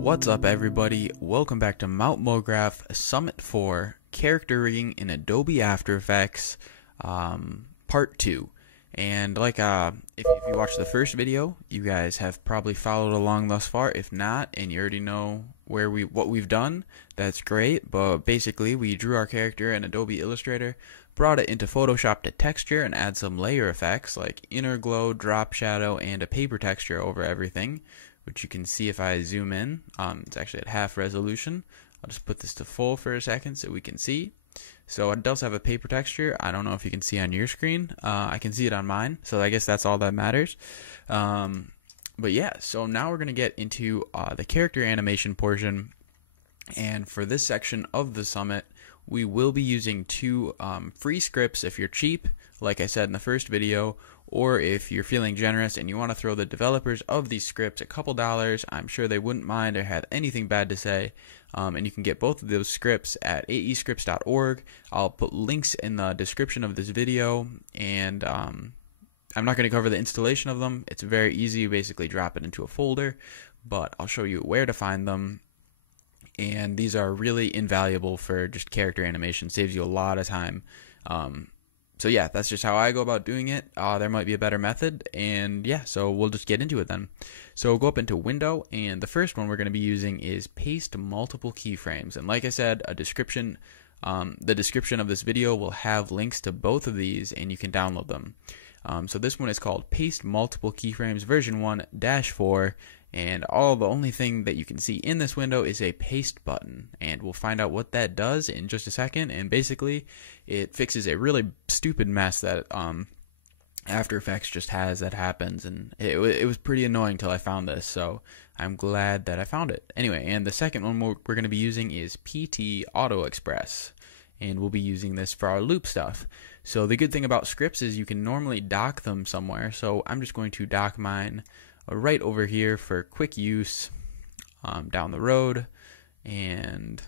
What's up, everybody? Welcome back to Mount Mograph Summit 4 Character Rigging in Adobe After Effects Part 2. And if you watched the first video, you guys have probably followed along thus far. If not, and you already know what we've done, that's great. But basically, we drew our character in Adobe Illustrator, brought it into Photoshop to texture and add some layer effects like inner glow, drop shadow, and a paper texture over everything, which you can see if I zoom in. It's actually at half resolution. I'll just put this to full for a second so we can see. So it does have a paper texture. I don't know if you can see on your screen. I can see it on mine, so I guess that's all that matters. But yeah, so now we're going to get into the character animation portion. And for this section of the summit, we will be using two free scripts if you're cheap, like I said in the first video, or if you're feeling generous and you want to throw the developers of these scripts a couple dollars, I'm sure they wouldn't mind or have anything bad to say. And you can get both of those scripts at aescripts.org. I'll put links in the description of this video, and I'm not going to cover the installation of them. It's very easy. You basically drop it into a folder, but I'll show you where to find them. And these are really invaluable for just character animation. Saves you a lot of time. So yeah, that's just how I go about doing it. There might be a better method, and yeah, so we'll just get into it then. So go up into Window, and the first one we're going to be using is Paste Multiple Keyframes. And like I said, the description of this video will have links to both of these, and you can download them. So this one is called Paste Multiple Keyframes version 1-4, and the only thing that you can see in this window is a paste button, and we'll find out what that does in just a second. And basically it fixes a really stupid mess that After Effects just has that happens, and it was pretty annoying till I found this, so I'm glad that I found it. Anyway, and the second one we're going to be using is PT Auto Express, and we'll be using this for our loop stuff. So the good thing about scripts is you can normally dock them somewhere, so I'm just going to dock mine right over here for quick use down the road. And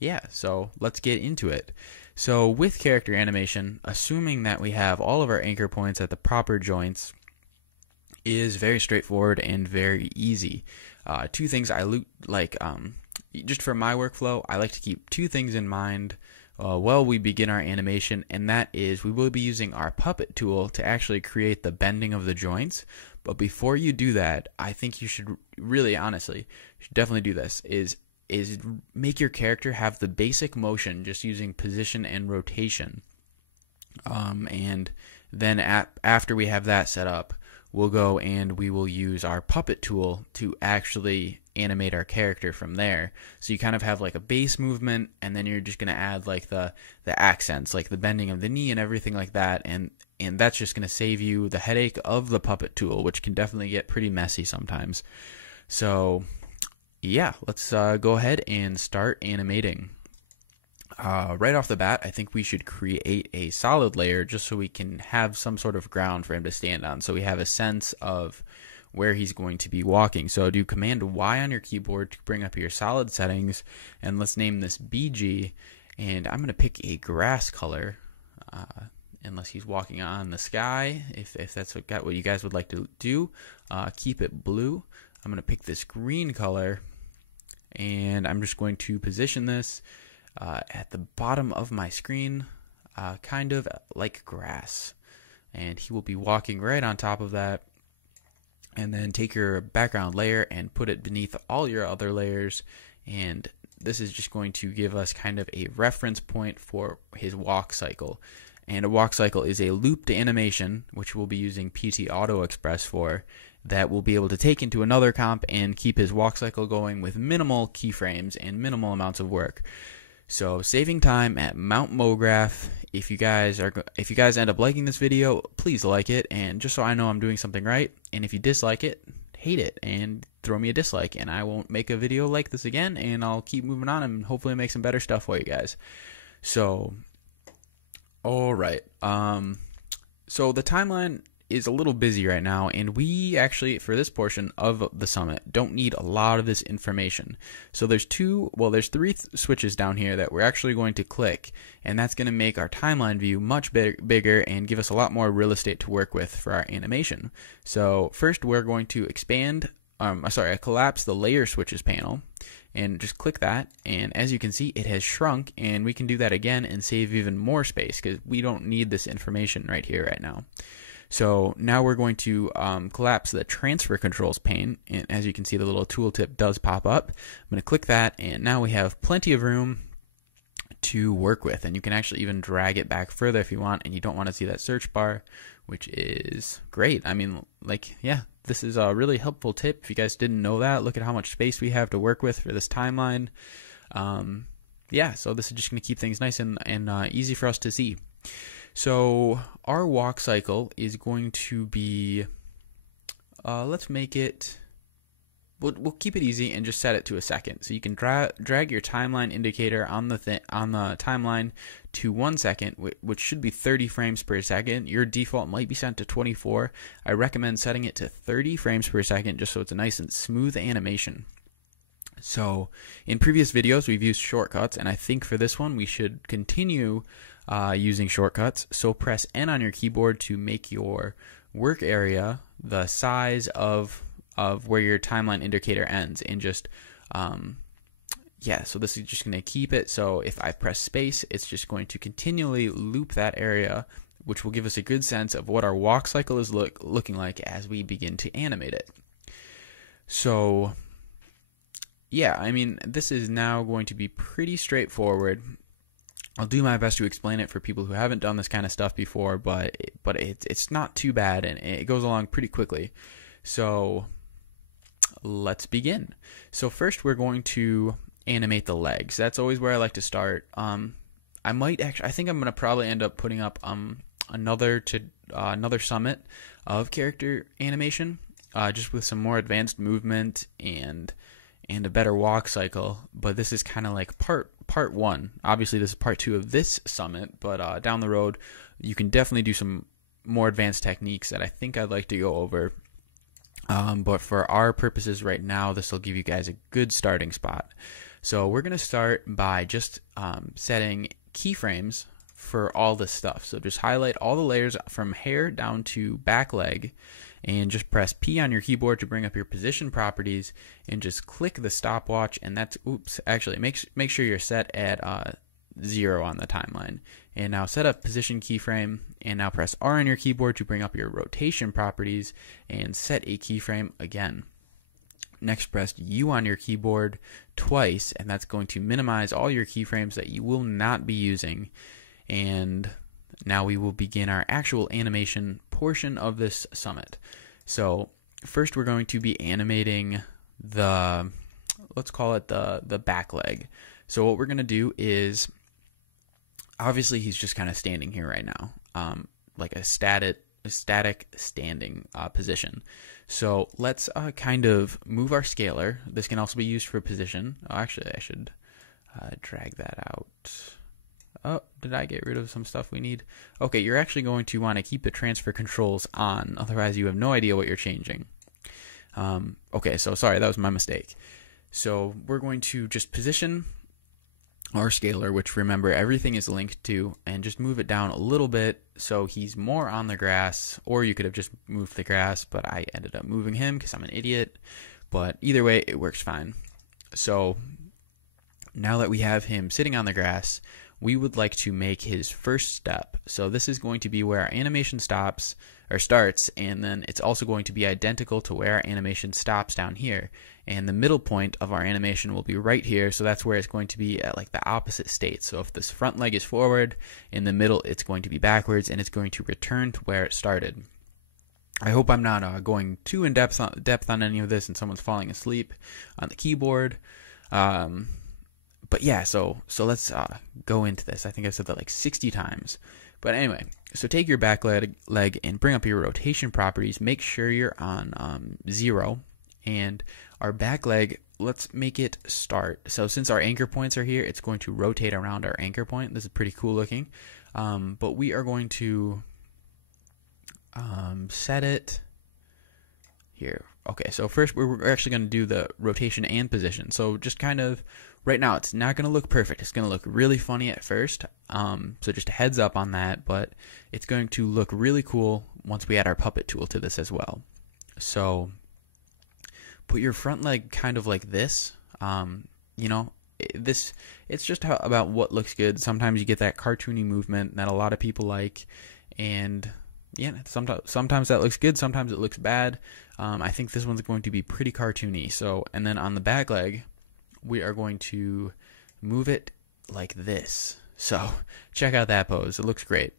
yeah, so let's get into it. So with character animation, assuming that we have all of our anchor points at the proper joints is very straightforward and very easy. Two things just for my workflow, I like to keep two things in mind while we begin our animation, and that is we will be using our puppet tool to actually create the bending of the joints. But before you do that, I think you should really, honestly, you should definitely do this, is make your character have the basic motion just using position and rotation. And then after we have that set up, we'll go and we will use our puppet tool to actually animate our character from there. So you kind of have like a base movement, and then you're just going to add like the accents, like the bending of the knee and everything like that. And that's just going to save you the headache of the puppet tool, which can definitely get pretty messy sometimes. So yeah, let's go ahead and start animating. Right off the bat, I think we should create a solid layer just so we can have some sort of ground for him to stand on, so we have a sense of where he's going to be walking. So do Command Y on your keyboard to bring up your solid settings, and let's name this BG, and I'm going to pick a grass color, unless he's walking on the sky. If that's what you guys would like to do, keep it blue. I'm going to pick this green color, and I'm just going to position this at the bottom of my screen, kind of like grass, and he will be walking right on top of that. And then take your background layer and put it beneath all your other layers, and this is just going to give us kind of a reference point for his walk cycle. And a walk cycle is a looped animation, which we'll be using PT Auto Express for, that we'll be able to take into another comp and keep his walk cycle going with minimal keyframes and minimal amounts of work. So saving time at Mount Mograph. If you guys end up liking this video, please like it, and just so I know I'm doing something right. And if you dislike it, hate it and throw me a dislike, and I won't make a video like this again, and I'll keep moving on and hopefully make some better stuff for you guys. So all right. So the timeline is a little busy right now, and we actually, for this portion of the summit, don't need a lot of this information. So there's three switches down here that we're actually going to click, and that's going to make our timeline view much bigger and give us a lot more real estate to work with for our animation. So first we're going to expand I collapsed the layer switches panel, and just click that, and as you can see, it has shrunk, and we can do that again and save even more space because we don't need this information right here right now. So now we're going to collapse the transfer controls pane, and as you can see, the little tooltip does pop up. I'm going to click that, and now we have plenty of room to work with, and you can actually even drag it back further if you want, and you don't want to see that search bar, which is great. I mean, like, yeah, this is a really helpful tip. If you guys didn't know that, look at how much space we have to work with for this timeline. Yeah, so this is just going to keep things nice and easy for us to see. So our walk cycle is going to be, let's make it, we'll keep it easy and just set it to a second. So you can drag your timeline indicator on the timeline to 1 second, which should be 30 frames per second. Your default might be set to 24. I recommend setting it to 30 frames per second just so it's a nice and smooth animation. So in previous videos we've used shortcuts, and I think for this one we should continue using shortcuts. So press N on your keyboard to make your work area the size of where your timeline indicator ends, and just yeah, so this is just going to keep it. So if I press space, it's just going to continually loop that area, which will give us a good sense of what our walk cycle is looking like as we begin to animate it. So yeah, I mean, this is now going to be pretty straightforward. I'll do my best to explain it for people who haven't done this kind of stuff before, but it's not too bad, and it goes along pretty quickly. So let's begin. So first we're going to animate the legs. That's always where I like to start. I think I'm going to probably end up putting up another summit of character animation, just with some more advanced movement and a better walk cycle. But this is kind of like part one. Obviously this is part two of this summit, but down the road you can definitely do some more advanced techniques that I think I'd like to go over. But for our purposes right now, this will give you guys a good starting spot. So we're going to start by just setting keyframes for all this stuff. So just highlight all the layers from hair down to back leg, and just press P on your keyboard to bring up your position properties, and just click the stopwatch, and that's, actually make sure you're set at 0 on the timeline. And now set up position keyframe, and now press R on your keyboard to bring up your rotation properties and set a keyframe again. Next, press U on your keyboard twice, and that's going to minimize all your keyframes that you will not be using. And now we will begin our actual animation portion of this summit. So first we're going to be animating the, let's call it the back leg. So what we're going to do is, obviously he's just kind of standing here right now, like a static standing position. So let's kind of move our scaler. This can also be used for position. Oh, actually I should drag that out. Oh, did I get rid of some stuff we need? Okay, you're actually going to want to keep the transfer controls on, otherwise you have no idea what you're changing. Okay, so sorry, that was my mistake. So we're going to just position our scaler, which remember everything is linked to, and just move it down a little bit so he's more on the grass, or you could have just moved the grass, but I ended up moving him because I'm an idiot. But either way, it works fine. So now that we have him sitting on the grass, we would like to make his first step. So this is going to be where our animation starts, and then it's also going to be identical to where our animation stops down here. And the middle point of our animation will be right here, so that's where it's going to be at like the opposite state. So if this front leg is forward, in the middle it's going to be backwards, and it's going to return to where it started. I hope I'm not going too in depth on any of this and someone's falling asleep on the keyboard. But yeah, so let's go into this. I think I said that like 60 times. But anyway, so take your back leg and bring up your rotation properties. Make sure you're on 0. And our back leg, let's make it start. So since our anchor points are here, it's going to rotate around our anchor point. This is pretty cool looking. But we are going to set it here. Okay, so first we're actually going to do the rotation and position. So just kind of, right now it's not going to look perfect. It's going to look really funny at first. So just a heads up on that, but it's going to look really cool once we add our puppet tool to this as well. So put your front leg kind of like this. You know, it's just about what looks good. Sometimes you get that cartoony movement that a lot of people like, and yeah, sometimes that looks good, sometimes it looks bad. I think this one's going to be pretty cartoony. So, and then on the back leg, we are going to move it like this. So check out that pose. It looks great.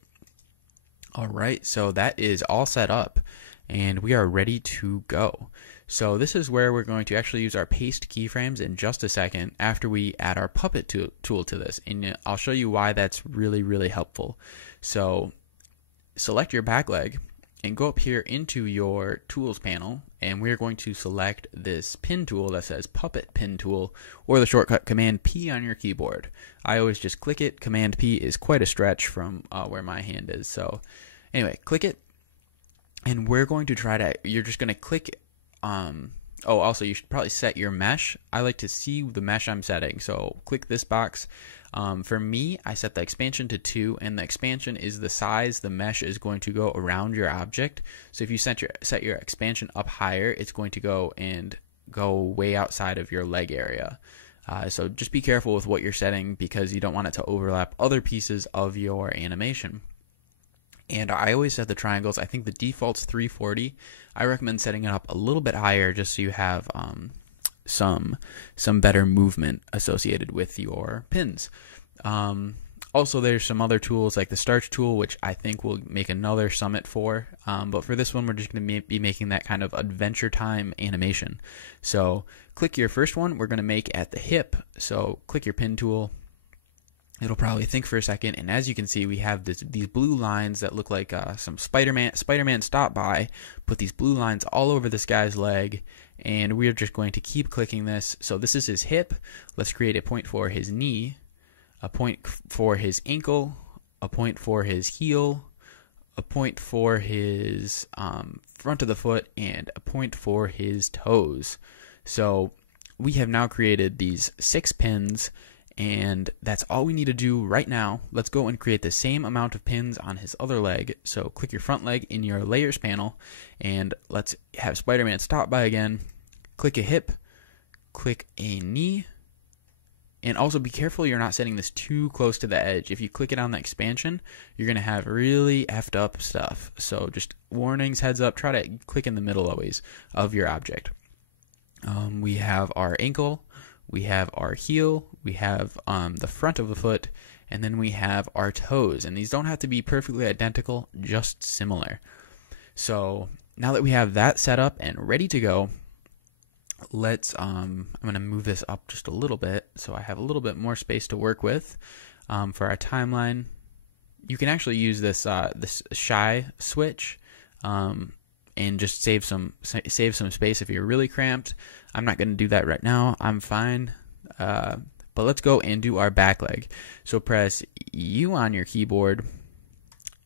All right, so that is all set up, and we are ready to go. So this is where we're going to actually use our paste keyframes in just a second after we add our puppet tool to this, and I'll show you why that's really, really helpful. So select your back leg and go up here into your tools panel, and we're going to select this pin tool that says puppet pin tool, or the shortcut Command P on your keyboard. I always just click it. Command P is quite a stretch from where my hand is. So anyway, click it, and we're going to try to, you're just going to click, also you should probably set your mesh. I like to see the mesh I'm setting, so click this box. For me, I set the expansion to 2, and the expansion is the size the mesh is going to go around your object. So if you set your expansion up higher, it's going to go way outside of your leg area. So just be careful with what you're setting, because you don't want it to overlap other pieces of your animation. And I always set the triangles. I think the default's 340. I recommend setting it up a little bit higher just so you have some better movement associated with your pins. Also, there's some other tools like the starch tool, which I think we'll make another summit for. But for this one, we're just going to be making that kind of Adventure Time animation. So click your first one. We're going to make at the hip. So click your pin tool. It'll probably think for a second, and as you can see, we have these blue lines that look like some Spider-Man stopped by, put these blue lines all over this guy's leg, and we're just going to keep clicking this. So this is his hip. Let's create a point for his knee, a point for his ankle, a point for his heel, a point for his front of the foot, and a point for his toes. So we have now created these 6 pins, and that's all we need to do right now. Let's go and create the same amount of pins on his other leg. So click your front leg in your layers panel, and let's have Spider-Man stop by again. Click a hip, click a knee, and also be careful you're not setting this too close to the edge. If you click it on the expansion, you're going to have really effed up stuff. So just warnings, heads up, try to click in the middle always of your object. We have our ankle, we have our heel, we have the front of the foot, and then we have our toes. And these don't have to be perfectly identical, just similar. So now that we have that set up and ready to go, let's I'm going to move this up just a little bit so I have a little bit more space to work with. For our timeline, you can actually use this shy switch and just save some space if you're really cramped. I'm not going to do that right now. I'm fine. But let's go and do our back leg. So press U on your keyboard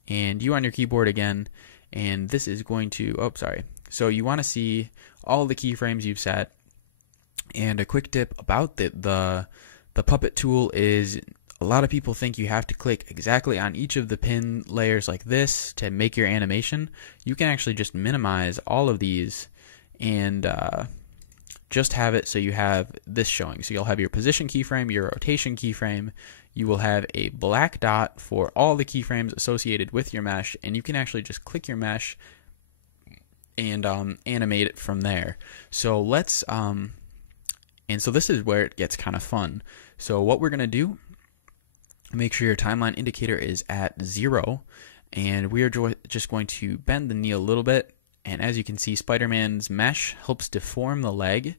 and U on your keyboard again, and this is going to, So you want to see all the keyframes you've set. And a quick tip about the puppet tool is, a lot of people think you have to click exactly on each of the pin layers like this to make your animation. You can actually just minimize all of these and just have it so you have this showing. So you'll have your position keyframe, your rotation keyframe. You will have a black dot for all the keyframes associated with your mesh, and you can actually just click your mesh and animate it from there. So let's and so this is where it gets kind of fun. So what we're gonna do, make sure your timeline indicator is at 0, and we are just going to bend the knee a little bit. And as you can see, Spider-Man's mesh helps deform the leg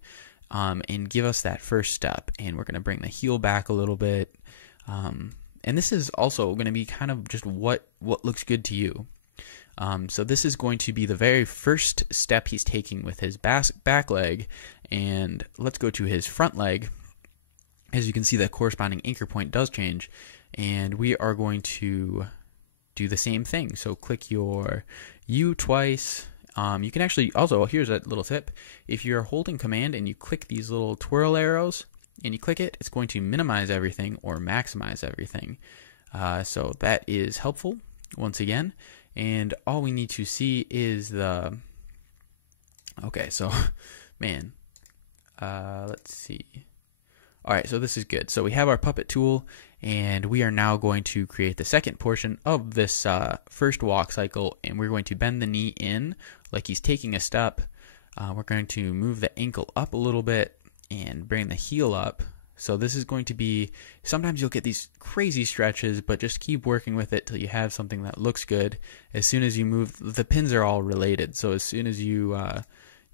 and give us that first step. And we're going to bring the heel back a little bit. And this is also going to be kind of just what looks good to you. So this is going to be the very first step he's taking with his back leg. And let's go to his front leg. As you can see, the corresponding anchor point does change. And we are going to do the same thing. So click your U twice. You can actually also, here's a little tip. If you're holding command and you click these little twirl arrows and you click it, it's going to minimize everything or maximize everything. So that is helpful once again. And all we need to see is the, okay, so man, let's see. All right, so this is good. So we have our puppet tool, and we are now going to create the second portion of this first walk cycle, and we're going to bend the knee in like he's taking a step. We're going to move the ankle up a little bit and bring the heel up. So this is going to be, sometimes you'll get these crazy stretches, but just keep working with it till you have something that looks good. As soon as you move, the pins are all related, so as soon as you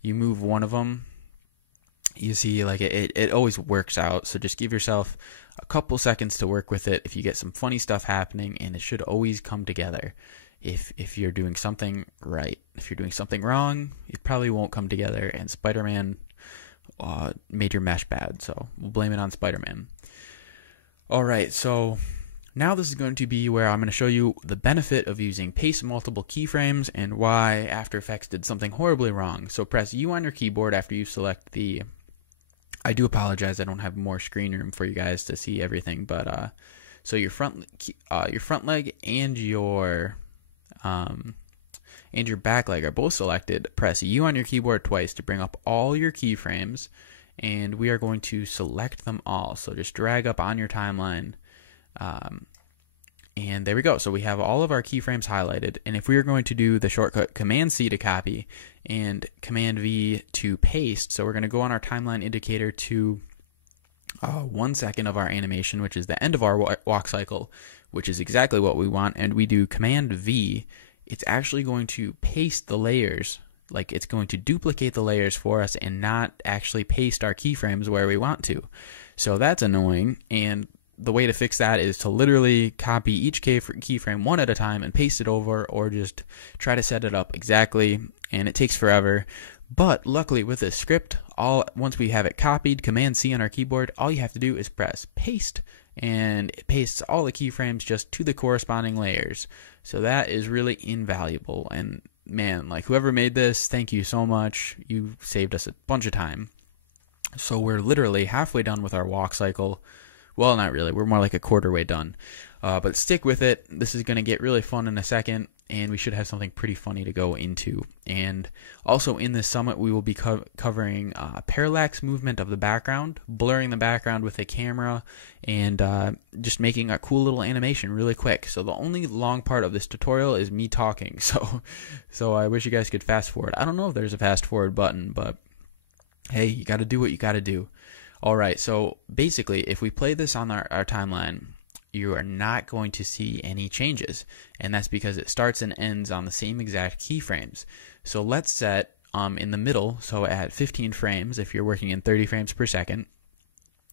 move one of them, you see like it always works out. So just give yourself a couple seconds to work with it. If you get some funny stuff happening, and it should always come together if you're doing something right. If you're doing something wrong, it probably won't come together, and Spider-Man made your mesh bad, so we'll blame it on Spider-Man. Alright, so now this is going to be where I'm going to show you the benefit of using paste multiple keyframes and why After Effects did something horribly wrong. So press U on your keyboard after you select the... I do apologize, I don't have more screen room for you guys to see everything, but so your front leg and your back leg are both selected. Press U on your keyboard twice to bring up all your keyframes, and we are going to select them all. So just drag up on your timeline, and there we go. So we have all of our keyframes highlighted, and if we are going to do the shortcut Command C to copy and Command V to paste, so we're going to go on our timeline indicator to 1 second of our animation, which is the end of our walk cycle, which is exactly what we want, and we do Command V. It's actually going to paste the layers, like it's going to duplicate the layers for us and not actually paste our keyframes where we want to. So that's annoying, and the way to fix that is to literally copy each keyframe one at a time and paste it over, or just try to set it up exactly, and it takes forever. But luckily with this script, once we have it copied, Command C on our keyboard, all you have to do is press paste, and it pastes all the keyframes just to the corresponding layers. So that is really invaluable, and man, like whoever made this, thank you so much. You saved us a bunch of time. So we're literally halfway done with our walk cycle. Well, not really. We're more like a quarter way done. But stick with it. This is going to get really fun in a second, and we should have something pretty funny to go into. And also in this summit, we will be covering parallax movement of the background, blurring the background with a camera, and just making a cool little animation really quick. So the only long part of this tutorial is me talking. So I wish you guys could fast forward. I don't know if there's a fast forward button, but hey, you got to do what you got to do. Alright, so basically, if we play this on our timeline, you are not going to see any changes, and that's because it starts and ends on the same exact keyframes. So let's set in the middle, so at 15 frames, if you're working in 30 frames per second,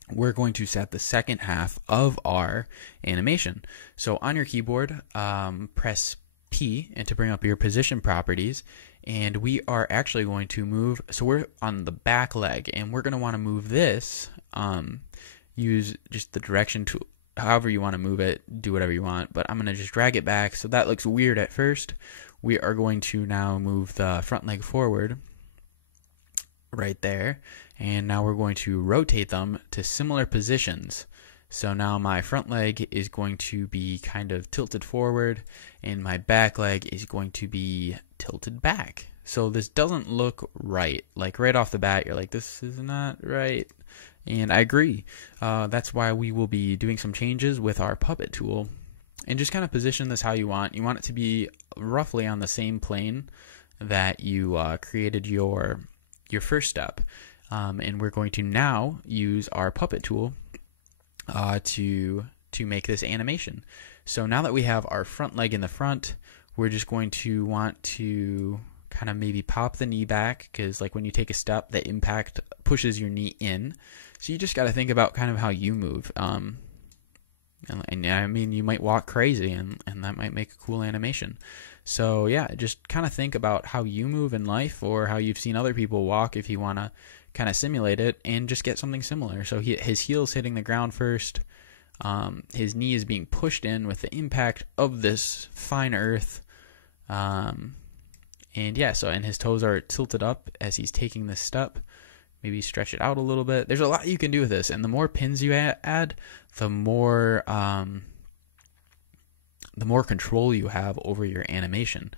we're going to set the second half of our animation. So on your keyboard, press P and to bring up your position properties, and we are actually going to move, so we're on the back leg, and we're going to want to move this, use just the direction tool, however you want to move it, do whatever you want, but I'm going to just drag it back, so that looks weird at first. We are going to now move the front leg forward, right there, and now we're going to rotate them to similar positions. So now my front leg is going to be kind of tilted forward, and my back leg is going to be tilted back. So this doesn't look right. Like right off the bat, you're like, this is not right. And I agree. That's why we will be doing some changes with our puppet tool. And just kind of position this how you want. You want it to be roughly on the same plane that you created your first step. And we're going to now use our puppet tool to make this animation. So now that we have our front leg in the front, we're just going to want to kind of maybe pop the knee back, because like when you take a step, the impact pushes your knee in. So you just got to think about kind of how you move. And I mean, you might walk crazy, and that might make a cool animation. So yeah, just kind of think about how you move in life, or how you've seen other people walk if you want to kind of simulate it, and just get something similar. So his heel's hitting the ground first. His knee is being pushed in with the impact of this fine earth. And yeah, and his toes are tilted up as he's taking this step. Maybe stretch it out a little bit. There's a lot you can do with this, and the more pins you add, the more control you have over your animation.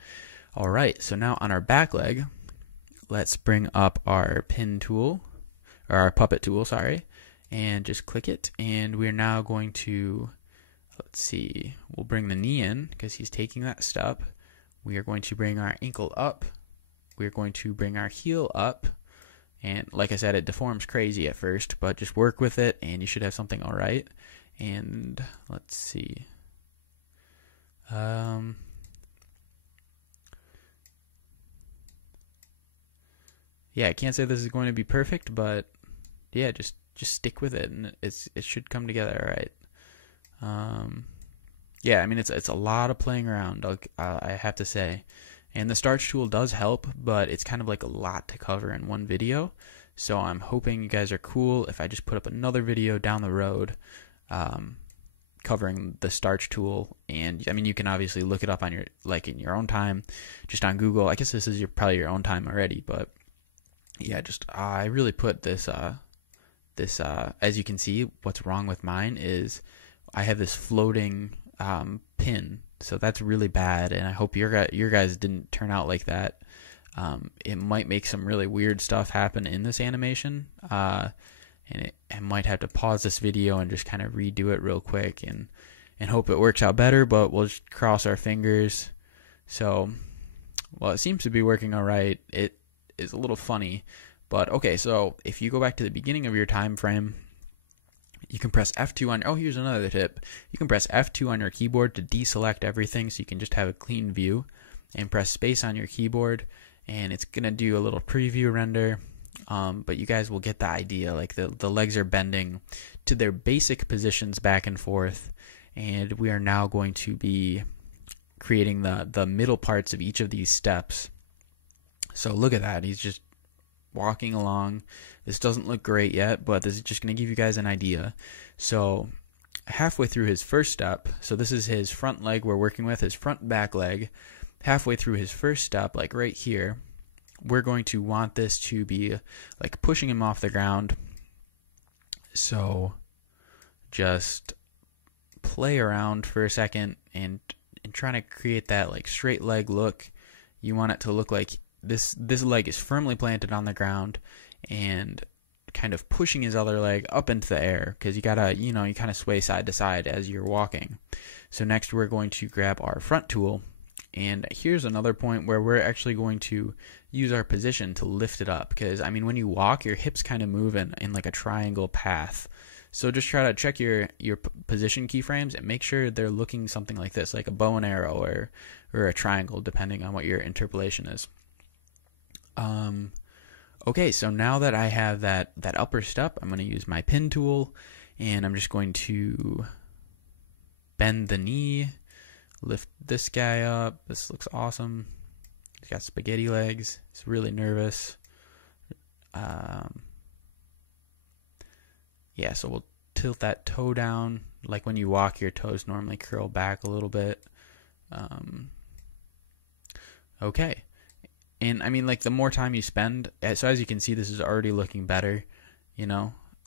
Alright, so now on our back leg, let's bring up our pin tool, or our puppet tool, sorry, and just click it. And we're now going to, let's see, we'll bring the knee in because he's taking that step. We are going to bring our ankle up. We're going to bring our heel up. And like I said, it deforms crazy at first, but just work with it and you should have something all right. And let's see. Yeah, I can't say this is going to be perfect, but yeah, just stick with it, and it should come together all right. Yeah, I mean it's a lot of playing around, I have to say, and the starch tool does help, but it's kind of like a lot to cover in one video. So I'm hoping you guys are cool if I just put up another video down the road, covering the starch tool. And I mean, you can obviously look it up on in your own time, just on Google. I guess this is probably your own time already, but yeah, just I really put this as you can see, what's wrong with mine is I have this floating pin, so that's really bad, and I hope your guys didn't turn out like that. It might make some really weird stuff happen in this animation, and I might have to pause this video and just kind of redo it real quick and hope it works out better, but we'll just cross our fingers. So, well, it seems to be working all right. It is a little funny, but okay, so if you go back to the beginning of your time frame, you can press F2 on, oh, here's another tip. You can press F2 on your keyboard to deselect everything so you can just have a clean view, and press space on your keyboard, and it's going to do a little preview render, but you guys will get the idea. Like the legs are bending to their basic positions back and forth, and we are now going to be creating the middle parts of each of these steps. So look at that. He's just walking along. This doesn't look great yet, but this is just going to give you guys an idea. So halfway through his first step, so this is his front leg we're working with, his front back leg. Halfway through his first step, like right here, we're going to want this to be like pushing him off the ground. So just play around for a second and trying to create that like straight leg look. You want it to look like this leg is firmly planted on the ground and kind of pushing his other leg up into the air, because you gotta, you kind of sway side to side as you're walking. So next we're going to grab our front tool, and here's another point where we're actually going to use our position to lift it up, because I mean when you walk, your hips kind of move in like a triangle path. So just try to check your position keyframes and make sure they're looking something like this, like a bow and arrow or a triangle, depending on what your interpolation is. Okay, so now that I have that upper step, I'm going to use my pin tool, and I'm just going to bend the knee, lift this guy up. This looks awesome. He's got spaghetti legs. He's really nervous. Yeah, so we'll tilt that toe down. Like when you walk, your toes normally curl back a little bit. Okay. And I mean, like the more time you spend, so as you can see, this is already looking better,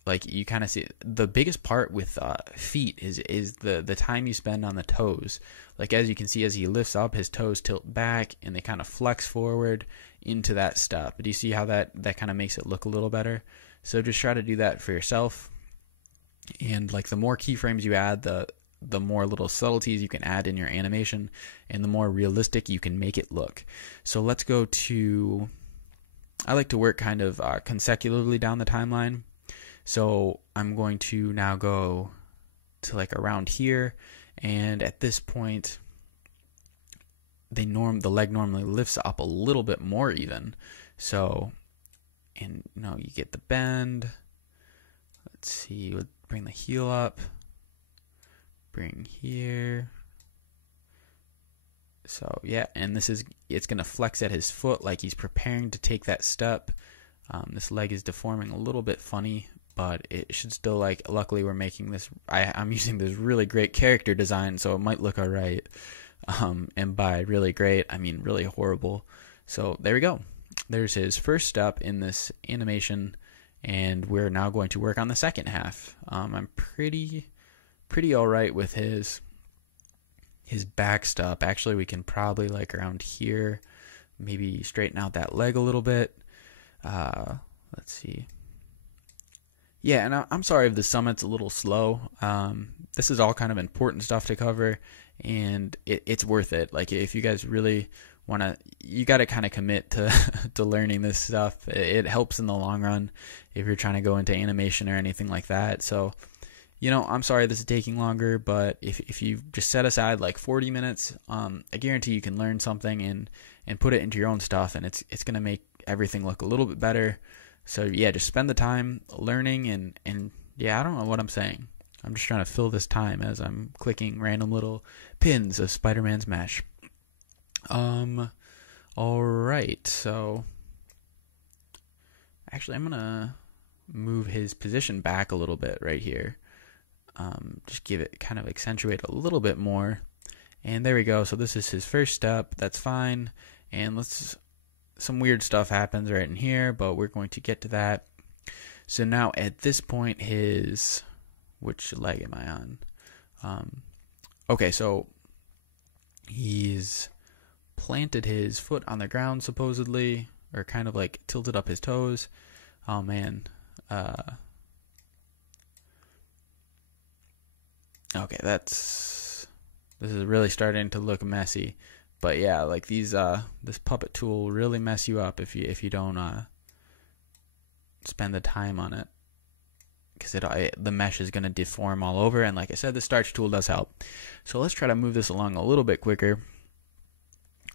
like you kind of see the biggest part with feet is the time you spend on the toes. Like as you can see, as he lifts up, his toes tilt back and they kind of flex forward into that step. Do you see how that kind of makes it look a little better? So just try to do that for yourself. And like the more keyframes you add, the more little subtleties you can add in your animation, and the more realistic you can make it look. So let's go to, I like to work kind of consecutively down the timeline. So I'm going to now go to like around here, and at this point the leg normally lifts up a little bit more even. So, and you get the bend. Let's see, we'll bring the heel up. Bring here. So yeah, and it's gonna flex at his foot like he's preparing to take that step. This leg is deforming a little bit funny, but it should still, like, luckily we're making this, I'm using this really great character design, so it might look alright. And by really great, I mean really horrible. So there we go. There's his first step in this animation, and we're now going to work on the second half. I'm pretty alright with his back step. Actually, we can probably, like, around here, maybe straighten out that leg a little bit. Let's see. Yeah, and I'm sorry if the summit's a little slow. This is all kind of important stuff to cover, and it's worth it. Like, if you guys really want to, you got to kind of commit to to learning this stuff. It helps in the long run if you're trying to go into animation or anything like that. So, I'm sorry this is taking longer, but if you just set aside like 40 minutes, I guarantee you can learn something and put it into your own stuff, and it's gonna make everything look a little bit better. So yeah, just spend the time learning, and yeah, I don't know what I'm saying. I'm just trying to fill this time as I'm clicking random little pins of Spider-Man's mesh. All right, so actually I'm gonna move his position back a little bit right here. Just give it, kind of accentuate a little bit more. And there we go. So this is his first step. That's fine. And some weird stuff happens right in here, but we're going to get to that. So now at this point, which leg am I on? Okay, so he's planted his foot on the ground supposedly, or kind of like tilted up his toes. Oh man. Okay, this is really starting to look messy. But yeah, like this puppet tool will really mess you up if you don't spend the time on it, because the mesh is going to deform all over. And like I said, the starch tool does help. So let's try to move this along a little bit quicker.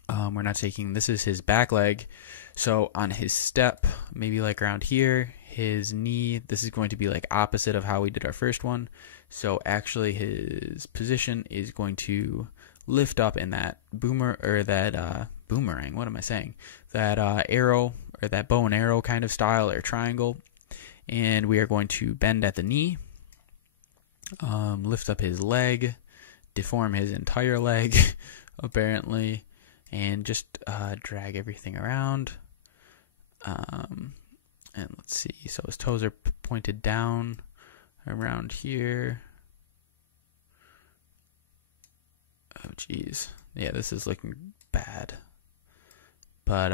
We're not taking, this is his back leg. So on his step, maybe like around here, his knee, this is going to be like opposite of how we did our first one. So actually his position is going to lift up in that boomerang, what am I saying? That arrow, or that bow and arrow kind of style, or triangle. And we are going to bend at the knee, lift up his leg, deform his entire leg, apparently, and just drag everything around. And let's see, so his toes are pointed down around here. Oh geez, yeah, this is looking bad. But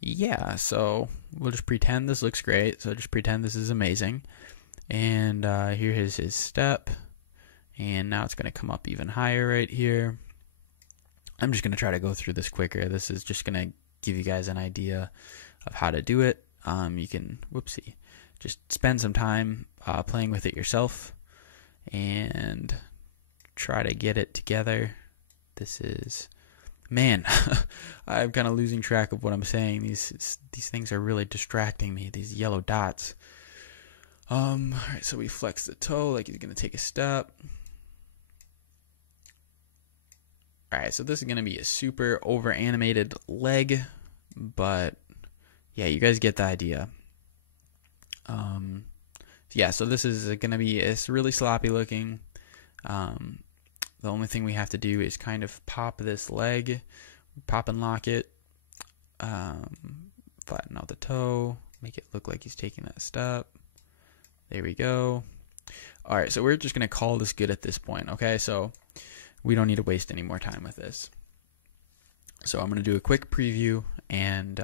yeah, so we'll just pretend this looks great. So just pretend this is amazing. And here is his step, and now it's going to come up even higher right here. I'm just going to try to go through this quicker. This is just going to give you guys an idea of how to do it. You can, just spend some time playing with it yourself and try to get it together. This is, man, I'm kind of losing track of what I'm saying. These things are really distracting me, these yellow dots. Alright, so we flex the toe like he's going to take a step. Alright, so this is going to be a super over animated leg, but yeah, you guys get the idea. Yeah, so this is going to be, it's really sloppy looking. The only thing we have to do is kind of pop this leg, pop and lock it, flatten out the toe, make it look like he's taking that step. There we go. Alright, so we're just going to call this good at this point, okay? So we don't need to waste any more time with this. So I'm going to do a quick preview, and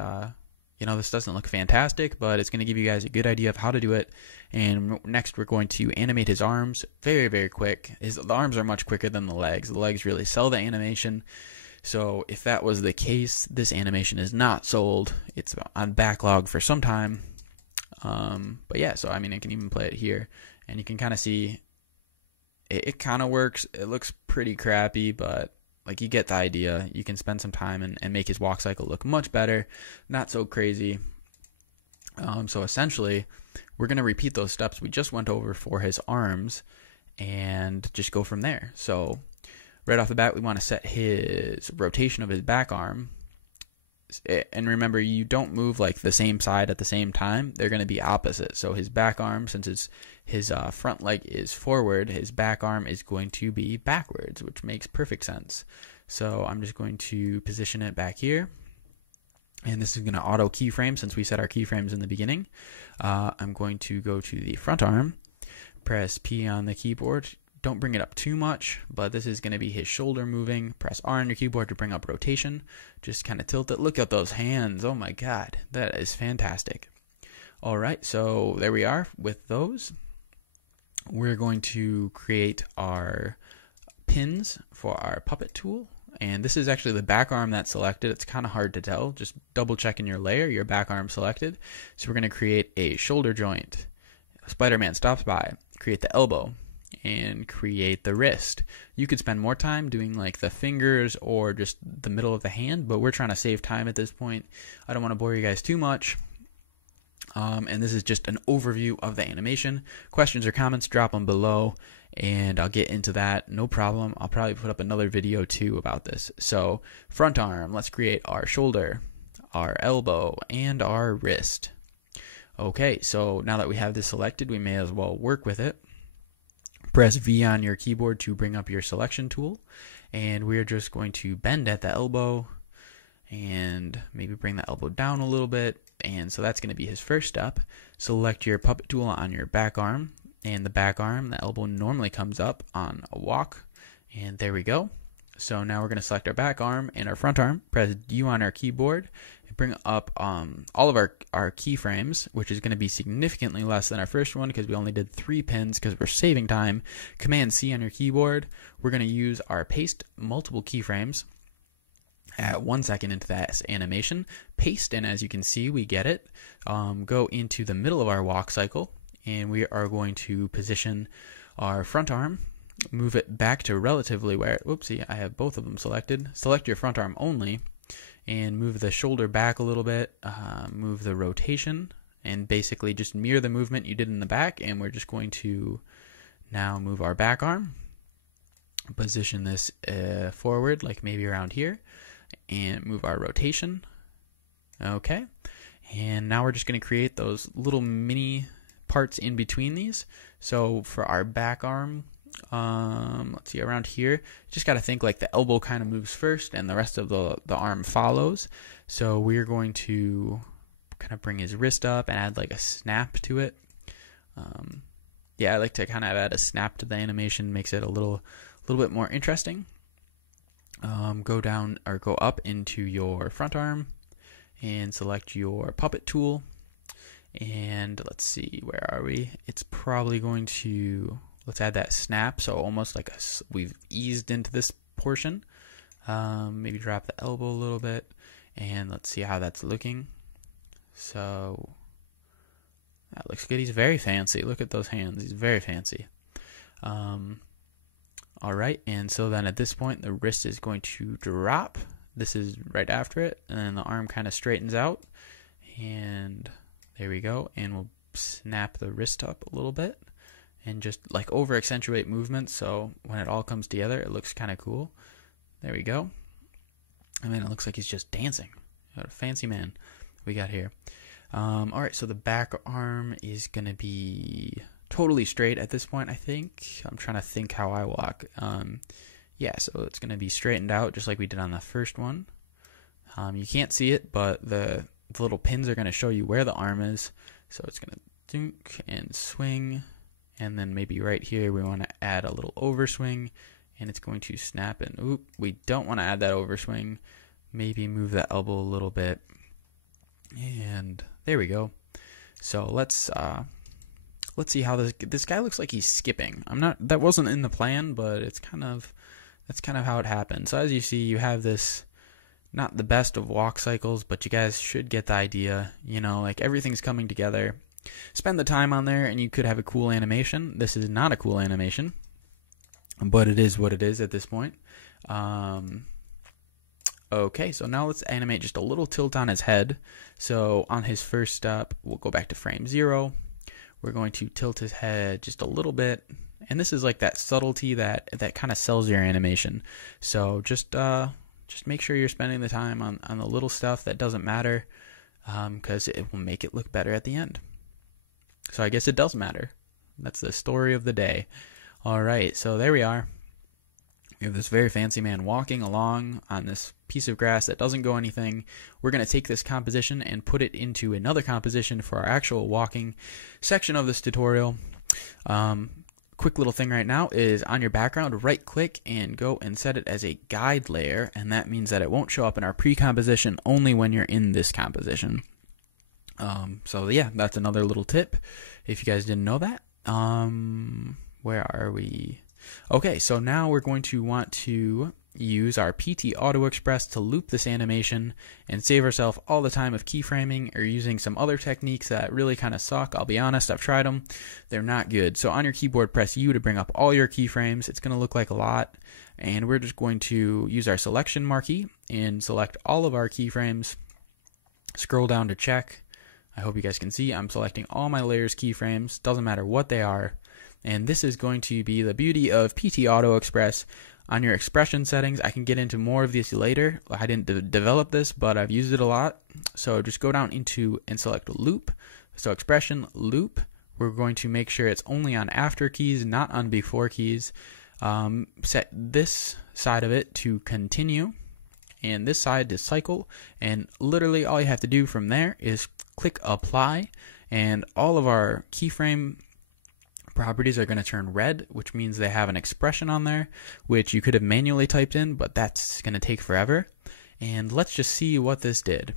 this doesn't look fantastic, but it's going to give you guys a good idea of how to do it. And next we're going to animate his arms very, very quick. The arms are much quicker than the legs. The legs really sell the animation. So if that was the case, this animation is not sold. It's on backlog for some time. But yeah, so I mean, I can even play it here, and you can kind of see it kind of works. It looks pretty crappy, but like, you get the idea. You can spend some time and make his walk cycle look much better. Not so crazy. So essentially, we're going to repeat those steps we just went over for his arms and just go from there. So right off the bat, we want to set his rotation of his back arm. And remember, you don't move like the same side at the same time. They're going to be opposite. So his back arm, since his front leg is forward, his back arm is going to be backwards, which makes perfect sense. So I'm just going to position it back here. And this is going to auto keyframe since we set our keyframes in the beginning. I'm going to go to the front arm, press P on the keyboard. Don't bring it up too much, but this is going to be his shoulder moving. Press R on your keyboard to bring up rotation. Just kind of tilt it. Look at those hands. Oh my god, that is fantastic. Alright, so there we are with those. We're going to create our pins for our puppet tool. And this is actually the back arm that's selected. It's kind of hard to tell. Just double check in your layer, your back arm selected. So we're going to create a shoulder joint. Spider-Man stops by. Create the elbow. And create the wrist. You could spend more time doing like the fingers or just the middle of the hand, but we're trying to save time at this point. I don't want to bore you guys too much. And this is just an overview of the animation. Questions or comments, drop them below, and I'll get into that. No problem. I'll probably put up another video too about this. So front arm, let's create our shoulder, our elbow, and our wrist. Okay, so now that we have this selected, we may as well work with it. Press V on your keyboard to bring up your selection tool, and we're just going to bend at the elbow and maybe bring the elbow down a little bit. And so that's going to be his first step. Select your puppet tool on your back arm, and the back arm, the elbow normally comes up on a walk, and there we go. So now we're going to select our back arm and our front arm, press U on our keyboard, and bring up all of our keyframes, which is going to be significantly less than our first one because we only did 3 pins because we're saving time. Command C on your keyboard. We're going to use our paste multiple keyframes at 1 second into that animation. Paste, and as you can see, we get it. Go into the middle of our walk cycle, and we are going to position our front arm. Move it back to relatively where, whoopsie, I have both of them selected. Select your front arm only and move the shoulder back a little bit, move the rotation, and basically just mirror the movement you did in the back. And we're just going to now move our back arm, position this forward, like maybe around here, and move our rotation. Okay, and now we're just going to create those little mini parts in between these. So for our back arm, let's see, around here, just got to think like the elbow kind of moves first and the rest of the arm follows. So we're going to kind of bring his wrist up and add like a snap to it. Yeah, I like to kind of add a snap to the animation, makes it a little bit more interesting. Go down or go up into your front arm and select your puppet tool. And let's see, where are we? It's probably going to, let's add that snap, so almost like we've eased into this portion. Maybe drop the elbow a little bit, and let's see how that's looking. So that looks good. He's very fancy. Look at those hands. He's very fancy. Alright, and so then at this point the wrist is going to drop. This is right after it, and then the arm kind of straightens out, and there we go. And we'll snap the wrist up a little bit and just like over accentuate movement, so when it all comes together it looks kind of cool. There we go. I mean, it looks like he's just dancing. What a fancy man we got here. Alright, so the back arm is gonna be totally straight at this point, I think. I'm trying to think how I walk. Yeah, so it's going to be straightened out just like we did on the first one. You can't see it, but the little pins are going to show you where the arm is. So it's going to dunk and swing, and then maybe right here we want to add a little overswing, and it's going to snap, and oop, we don't want to add that overswing. Maybe move the elbow a little bit, and there we go. So let's see how this guy looks like he's skipping. That wasn't in the plan, but that's kind of how it happened. So as you see, you have this, not the best of walk cycles, but you guys should get the idea. You know, like everything's coming together. Spend the time on there and you could have a cool animation. This is not a cool animation, but it is what it is at this point. Okay, so now let's animate just a little tilt on his head. So on his first step, we'll go back to frame 0. We're going to tilt his head just a little bit, and this is like that subtlety that kind of sells your animation. So just make sure you're spending the time on the little stuff that doesn't matter, because it will make it look better at the end. So I guess it does matter. That's the story of the day. All right, so there we are. We have this very fancy man walking along on this piece of grass that doesn't go anything. We're going to take this composition and put it into another composition for our actual walking section of this tutorial. Quick little thing right now is on your background, right click and go and set it as a guide layer, and that means that it won't show up in our pre-composition, only when you're in this composition. So yeah, that's another little tip if you guys didn't know that. Where are we? Okay, so now we're going to want to use our PT Auto Express to loop this animation and save ourselves all the time of keyframing or using some other techniques that really kind of suck. I'll be honest, I've tried them. They're not good. So on your keyboard, press U to bring up all your keyframes. It's going to look like a lot. And we're just going to use our selection marquee and select all of our keyframes. Scroll down to check. I hope you guys can see I'm selecting all my layers keyframes. Doesn't matter what they are. And this is going to be the beauty of PT Auto Express. On your expression settings, I can get into more of this later. I didn't develop this, but I've used it a lot. So just go down into and select loop. So expression loop. We're going to make sure it's only on after keys, not on before keys. Set this side of it to continue and this side to cycle. And literally all you have to do from there is click apply, and all of our keyframe properties are going to turn red, which means they have an expression on there, which you could have manually typed in, but that's going to take forever. And let's just see what this did.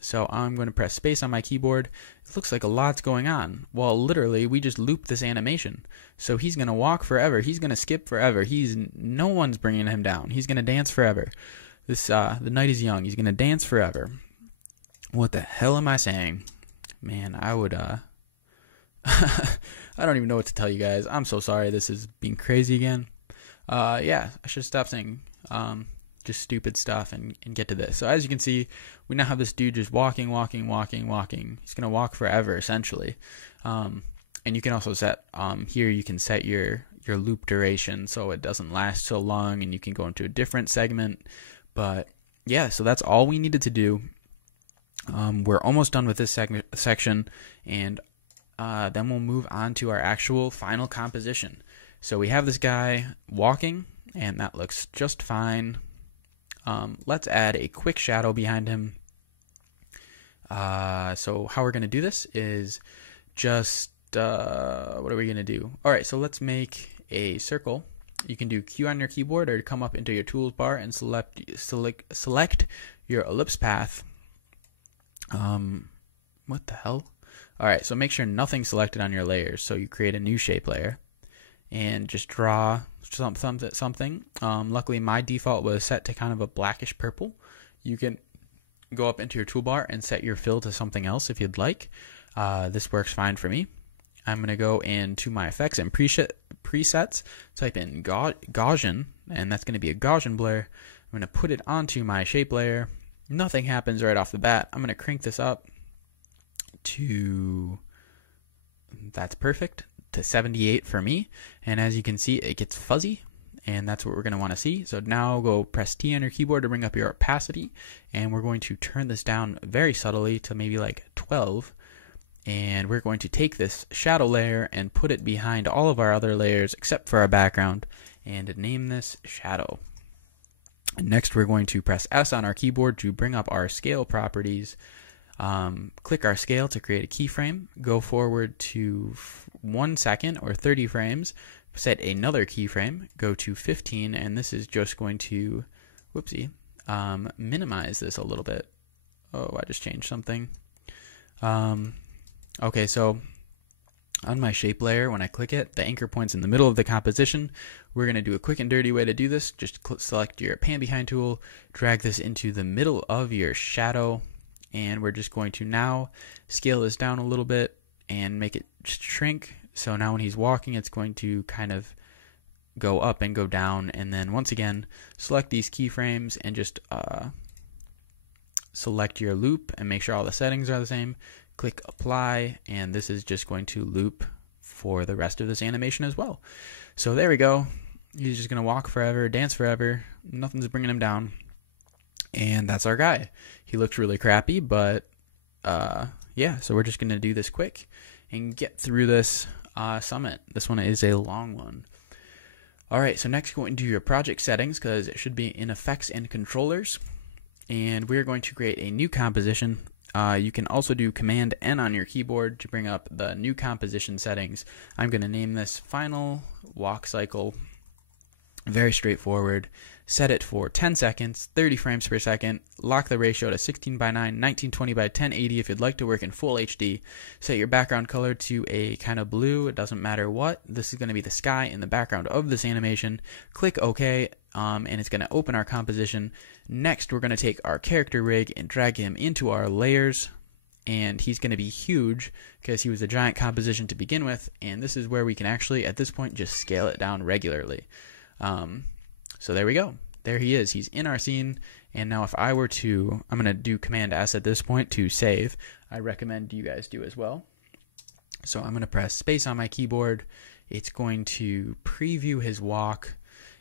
So I'm going to press space on my keyboard. It looks like a lot's going on. Well, literally, we just looped this animation. So he's going to walk forever. He's going to skip forever. No one's bringing him down. He's going to dance forever. The night is young. He's going to dance forever. What the hell am I saying? Man, I would, I don't even know what to tell you guys. I'm so sorry. This is being crazy again. Yeah, I should stop saying just stupid stuff and get to this. So as you can see, we now have this dude just walking. He's going to walk forever, essentially. And you can also set, here you can set your loop duration so it doesn't last so long, and you can go into a different segment. But yeah, so that's all we needed to do. We're almost done with this section, and then we'll move on to our actual final composition. So we have this guy walking, and that looks just fine. Let's add a quick shadow behind him. So how we're going to do this is just, what are we going to do? All right, so let's make a circle. You can do Q on your keyboard or come up into your tools bar and select your ellipse path. What the hell? All right, so make sure nothing's selected on your layers. So you create a new shape layer and just draw something. Luckily, my default was set to kind of a blackish purple. You can go up into your toolbar and set your fill to something else if you'd like. This works fine for me. I'm going to go into my effects and presets, type in Gaussian, and that's going to be a Gaussian blur. I'm going to put it onto my shape layer. Nothing happens right off the bat. I'm going to crank this up to, that's perfect, to 78 for me. And as you can see, it gets fuzzy, and that's what we're going to want to see. So now go press T on your keyboard to bring up your opacity, and we're going to turn this down very subtly to maybe like 12. And we're going to take this shadow layer and put it behind all of our other layers except for our background and name this shadow. And next we're going to press S on our keyboard to bring up our scale properties. Click our scale to create a keyframe. Go forward to 1 second or 30 frames. Set another keyframe. Go to 15, and this is just going to, minimize this a little bit. Oh, I just changed something. Okay, so on my shape layer, when I click it, the anchor point's in the middle of the composition. We're going to do a quick and dirty way to do this. Just select your pan behind tool, drag this into the middle of your shadow, and we're just going to now scale this down a little bit and make it shrink. So now when he's walking, it's going to kind of go up and go down. And then once again, select these keyframes and just select your loop and make sure all the settings are the same. Click apply, and this is just going to loop for the rest of this animation as well. So there we go. He's just going to walk forever, dance forever. Nothing's bringing him down. And that's our guy. He looks really crappy, but yeah, so we're just going to do this quick and get through this summit. This one is a long one. All right, so next go into your project settings because it should be in effects and controllers. And we're going to create a new composition. You can also do Command N on your keyboard to bring up the new composition settings. I'm going to name this Final Walk Cycle. Very straightforward. set it for 10 seconds, 30 frames per second, lock the ratio to 16:9, 1920 by 1080 if you'd like to work in full HD. Set your background color to a kind of blue, it doesn't matter what. This is going to be the sky in the background of this animation. Click OK, and it's going to open our composition. Next, we're going to take our character rig and drag him into our layers. And he's going to be huge because he was a giant composition to begin with, and this is where we can actually, at this point, just scale it down regularly. So there we go. There he is. He's in our scene, and now if I were to, I'm going to do Command S at this point to save. I recommend you guys do as well. So I'm going to press space on my keyboard. It's going to preview his walk.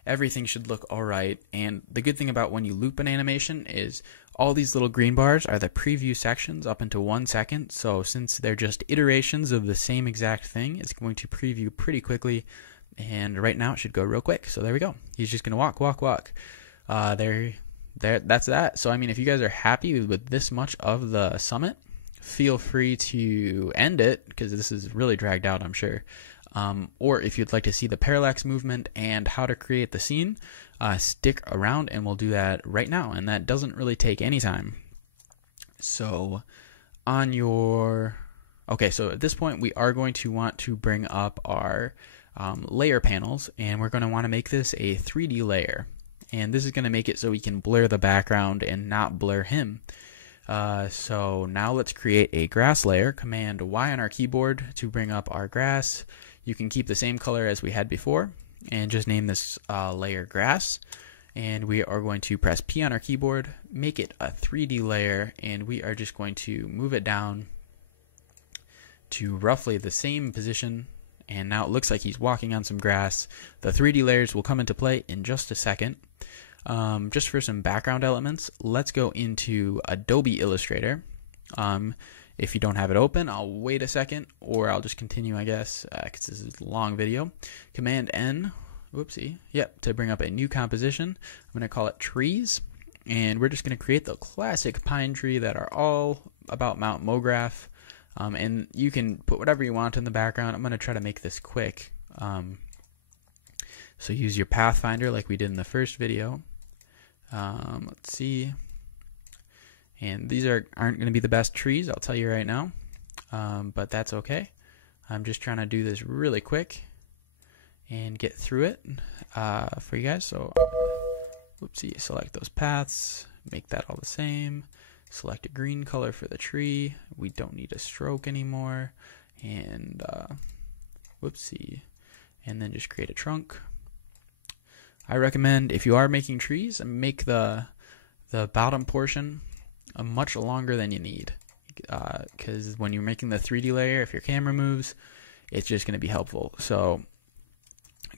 Everything should look alright, and the good thing about when you loop an animation is all these little green bars are the preview sections up into 1 second, so since they're just iterations of the same exact thing, it's going to preview pretty quickly, and right now it should go real quick. So there we go. He's just going to walk. That's that. So I mean, if you guys are happy with this much of the summit, feel free to end it, because this is really dragged out, I'm sure. Or if you'd like to see the parallax movement and how to create the scene, stick around and we'll do that right now, and that doesn't really take any time. So on your so at this point we are going to want to bring up our layer panels, and we're going to want to make this a 3D layer, and this is going to make it so we can blur the background and not blur him. So now let's create a grass layer. Command Y on our keyboard to bring up our grass. You can keep the same color as we had before and just name this layer grass, and we are going to press P on our keyboard, make it a 3D layer, and we are just going to move it down to roughly the same position, and now it looks like he's walking on some grass. The 3D layers will come into play in just a second. Just for some background elements, let's go into Adobe Illustrator. If you don't have it open, I'll wait a second, or I'll just continue, I guess, because this is a long video. Command N, to bring up a new composition. I'm going to call it trees, and we're just going to create the classic pine tree that are all about Mount MoGraph, and you can put whatever you want in the background. I'm going to try to make this quick. So use your Pathfinder like we did in the first video. Let's see. And these aren't going to be the best trees, I'll tell you right now, but that's okay. I'm just trying to do this really quick and get through it for you guys. So, select those paths, make that all the same. Select a green color for the tree. We don't need a stroke anymore. And, and then just create a trunk. I recommend, if you are making trees, make the bottom portion much longer than you need, because when you're making the 3D layer, if your camera moves, it's just going to be helpful. So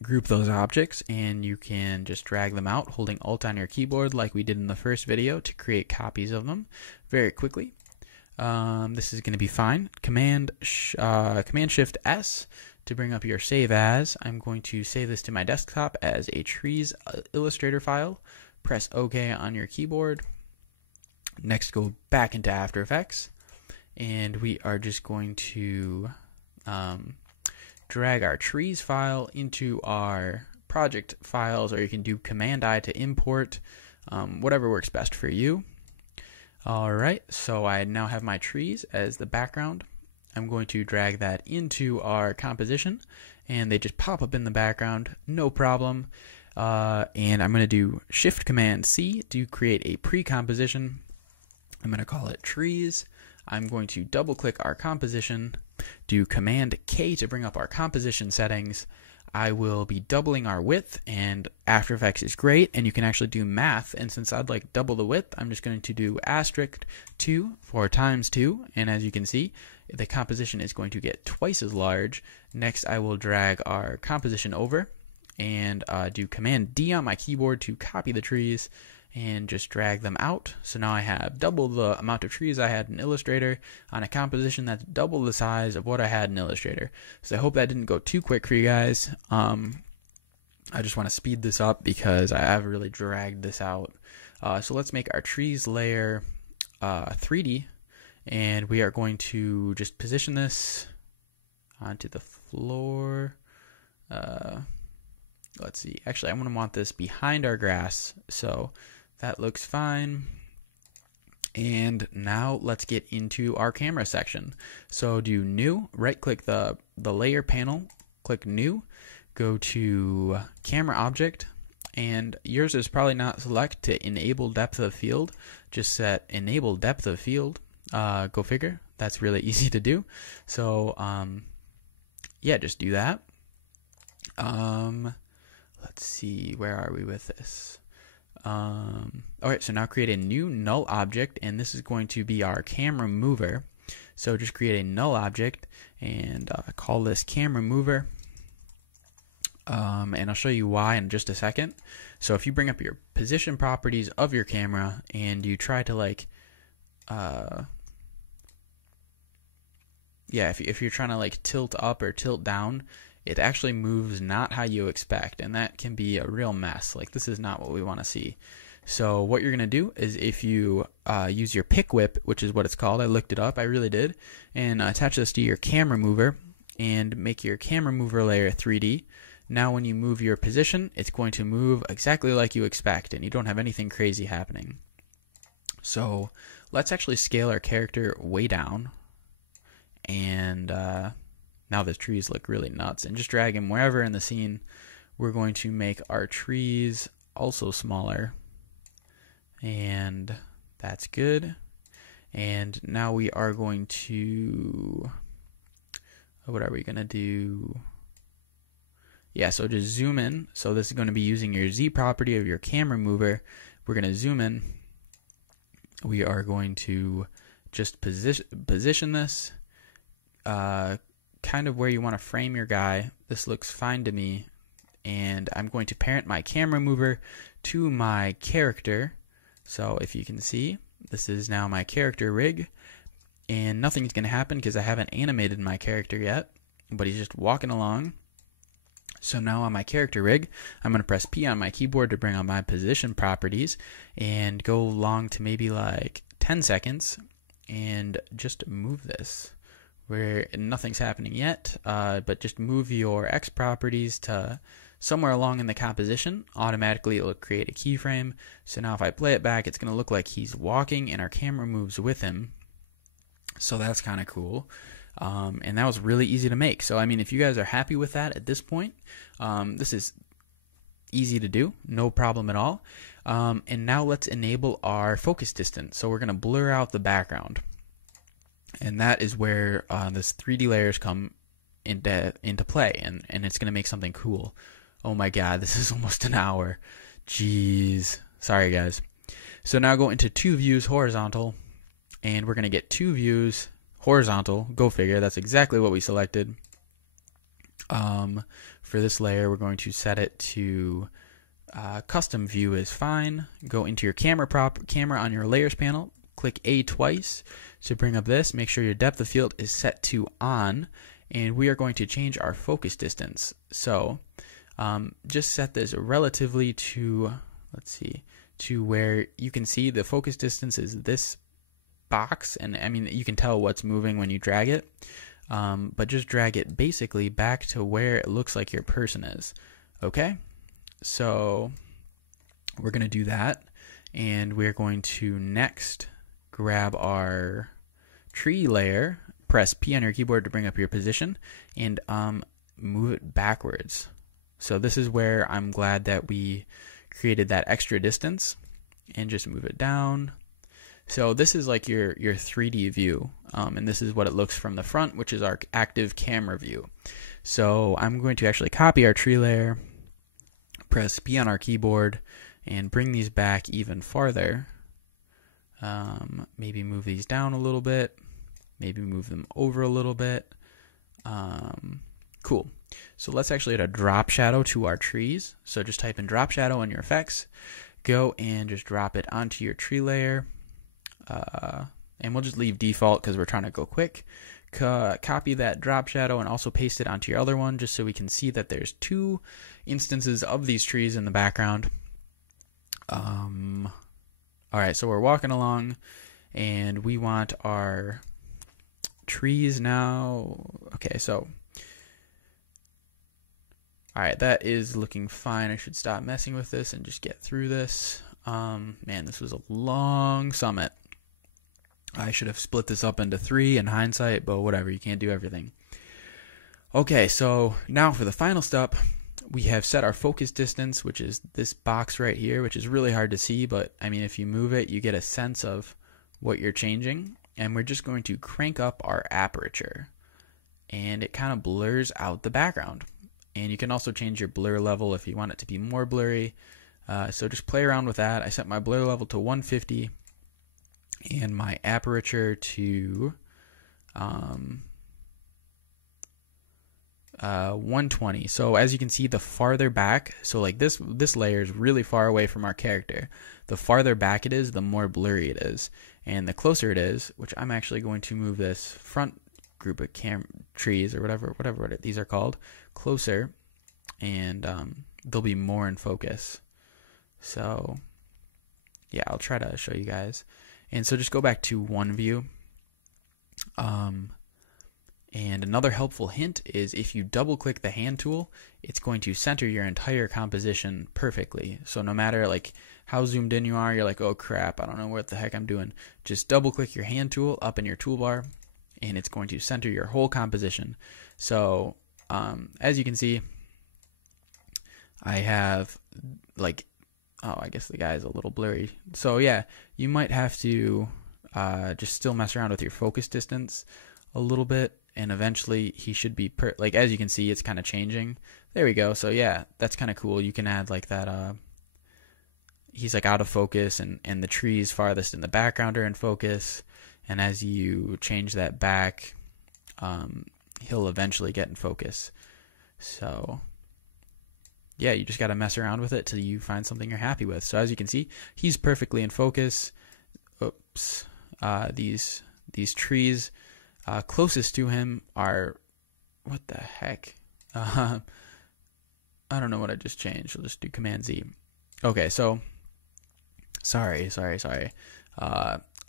group those objects, and you can just drag them out holding Alt on your keyboard like we did in the first video to create copies of them very quickly. This is going to be fine. Command Shift S to bring up your save as. I'm going to save this to my desktop as a trees Illustrator file. Press OK on your keyboard. Next, go back into After Effects, and we are just going to drag our trees file into our project files, or you can do Command I to import, whatever works best for you. Alright, so I now have my trees as the background. I'm going to drag that into our composition, and they just pop up in the background, no problem. And I'm going to do Shift Command C to create a pre-composition. I'm going to call it trees. I'm going to double click our composition, do Command K to bring up our composition settings. I will be doubling our width, and After Effects is great, and you can actually do math, and since I'd like double the width, I'm just going to do *2 for ×2, and as you can see, the composition is going to get twice as large. Next, I will drag our composition over, and do Command D on my keyboard to copy the trees, and just drag them out. So now I have double the amount of trees I had in Illustrator on a composition that's double the size of what I had in Illustrator. So I hope that didn't go too quick for you guys. I just want to speed this up because I have really dragged this out. So let's make our trees layer 3D, and we are going to just position this onto the floor. let's see. Actually, I'm going to want this behind our grass. So that looks fine. And now let's get into our camera section. So do new, right click the layer panel, click new, go to camera object, and yours is probably not select to enable depth of field. Just set enable depth of field. Go figure. That's really easy to do. So yeah, just do that. Let's see, where are we with this? Alright, so now create a new null object, and this is going to be our camera mover. So just create a null object and call this camera mover. And I'll show you why in just a second. So if you bring up your position properties of your camera and you try to like, if you're trying to like tilt up or tilt down, it actually moves not how you expect, and that can be a real mess. Like, this is not what we want to see. So what you're going to do is if you use your pick whip, which is what it's called, I looked it up, I really did, and attach this to your camera mover and make your camera mover layer 3D. Now when you move your position, it's going to move exactly like you expect, and you don't have anything crazy happening. So let's actually scale our character way down, and now the trees look really nuts, and just drag him wherever in the scene. We're going to make our trees also smaller, and that's good. And now we are going to, what are we going to do? Yeah, so just zoom in. So this is going to be using your Z property of your camera mover. We're going to zoom in. We are going to just position this kind of where you want to frame your guy. This looks fine to me, and I'm going to parent my camera mover to my character. So if you can see, this is now my character rig, and nothing's going to happen because I haven't animated my character yet, but he's just walking along. So now on my character rig, I'm going to press P on my keyboard to bring on my position properties and go along to maybe like 10 seconds and just move this where nothing's happening yet, but just move your X properties to somewhere along in the composition. Automatically it'll create a keyframe. So now if I play it back, it's going to look like he's walking and our camera moves with him. So that's kind of cool. And that was really easy to make. So I mean, if you guys are happy with that at this point, this is easy to do, no problem at all. And now let's enable our focus distance. So we're going to blur out the background. And that is where this 3D layers come into play, and it's going to make something cool. Oh my god, this is almost an hour. Jeez. Sorry, guys. So now go into 2 views horizontal, and we're going to get 2 views horizontal. Go figure, that's exactly what we selected. For this layer, we're going to set it to custom view is fine. Go into your camera on your layers panel. Click A twice to bring up this. Make sure your depth of field is set to on, and we are going to change our focus distance. So just set this relatively to, let's see, to where you can see the focus distance is this box, and I mean you can tell what's moving when you drag it, but just drag it basically back to where it looks like your person is. Okay, so we're going to do that, and we're going to next grab our tree layer, press P on your keyboard to bring up your position, and move it backwards. So this is where I'm glad that we created that extra distance, and just move it down. So this is like your 3D view, and this is what it looks from the front, which is our active camera view. So I'm going to actually copy our tree layer, press P on our keyboard, and bring these back even farther. Maybe move these down a little bit, maybe move them over a little bit. Cool. So let's actually add a drop shadow to our trees. So just type in drop shadow in your effects, go and just drop it onto your tree layer. And we'll just leave default because we're trying to go quick. Copy that drop shadow and also paste it onto your other one, just so we can see that there's 2 instances of these trees in the background. Alright, so we're walking along, and we want our trees now. Okay, so Alright, that is looking fine. I should stop messing with this and just get through this. Man, this was a long summit. I should have split this up into 3 in hindsight, but whatever, you can't do everything. Okay, so now for the final step, we have set our focus distance, which is this box right here, which is really hard to see, but I mean, if you move it, you get a sense of what you're changing. And we're just going to crank up our aperture, and it kind of blurs out the background. And you can also change your blur level if you want it to be more blurry. So just play around with that. I set my blur level to 150 and my aperture to 120. So as you can see, the farther back, so like this layer is really far away from our character. The farther back it is, the more blurry it is. And the closer it is, which I'm actually going to move this front group of trees or whatever these are called, closer, and they'll be more in focus. So yeah, I'll try to show you guys. And so just go back to one view. And another helpful hint is if you double click the hand tool, it's going to center your entire composition perfectly. So no matter like how zoomed in you are, you're like, oh crap, I don't know what the heck I'm doing. Just double click your hand tool up in your toolbar, and it's going to center your whole composition. So as you can see, I have like, oh, I guess the guy is a little blurry. So yeah, you might have to just still mess around with your focus distance a little bit, and eventually he should be like, as you can see, it's kind of changing. There we go. So yeah, that's kind of cool. You can add like that he's like out of focus, and the trees farthest in the background are in focus, and as you change that back, he'll eventually get in focus. So yeah, you just got to mess around with it till you find something you're happy with. So as you can see, he's perfectly in focus. Oops. These trees closest to him are, what the heck? I don't know what I just changed. I'll just do Command Z. Okay, so sorry.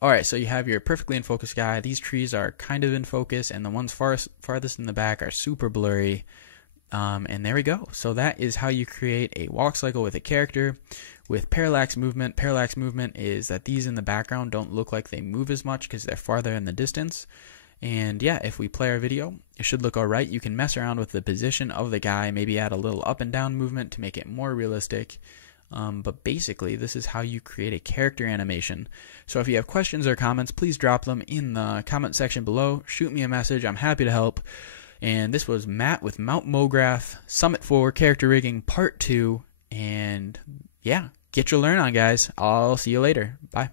Alright, so you have your perfectly in focus guy. These trees are kind of in focus, and the ones farthest in the back are super blurry. And there we go. So that is how you create a walk cycle with a character with parallax movement. Parallax movement is that these in the background don't look like they move as much because they're farther in the distance. And yeah, if we play our video, it should look alright. You can mess around with the position of the guy, maybe add a little up and down movement to make it more realistic. But basically, this is how you create a character animation. So if you have questions or comments, please drop them in the comment section below. Shoot me a message. I'm happy to help. And this was Matt with Mount MoGraph Summit 4 Character Rigging Part 2. And yeah, get your learn on, guys. I'll see you later. Bye.